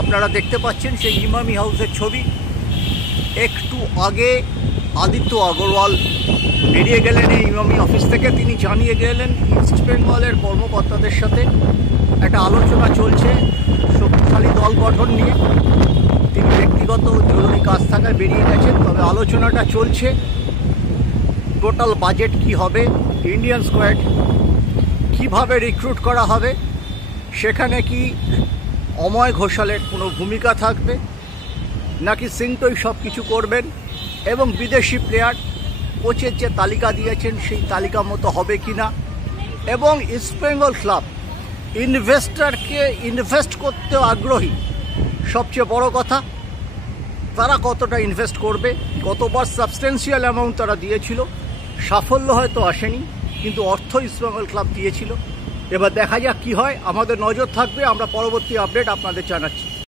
আপনারা দেখতে পাচ্ছেন সেই ইমামি হাউসের ছবি। একটু আগে আদিত্য আগরওয়াল বেরিয়ে গেলেন এই ইমামি অফিস থেকে। তিনি জানিয়ে গেলেন ইস্ট বেঙ্গলের কর্মকর্তাদের সাথে একটা আলোচনা চলছে শক্তিশালী দল গঠন নিয়ে। তিনি ব্যক্তিগত জরুরি কাজ থাকায় বেরিয়ে গেছেন, তবে আলোচনাটা চলছে টোটাল বাজেট কি হবে, ইন্ডিয়ান স্কোয়াড কিভাবে রিক্রুট করা হবে, সেখানে কি অময় ঘোষালের কোনো ভূমিকা থাকবে নাকি সিংটই সব কিছু করবেন, এবং বিদেশি প্লেয়ার কোচের যে তালিকা দিয়েছেন সেই তালিকা মতো হবে কি না, এবং ইস্টবেঙ্গল ক্লাব ইনভেস্টরকে ইনভেস্ট করতে আগ্রহী। সবচেয়ে বড় কথা, তারা কতটা ইনভেস্ট করবে। গতবার সাবস্টেন্সিয়াল অ্যামাউন্ট তারা দিয়েছিল, সাফল্য হয়তো আসেনি, কিন্তু অর্থ ইস্টবেঙ্গল ক্লাব দিয়েছিল। এবার দেখা যাক কি হয়, আমাদের নজর থাকবে, আমরা পরবর্তী আপডেট আপনাদের জানাচ্ছি।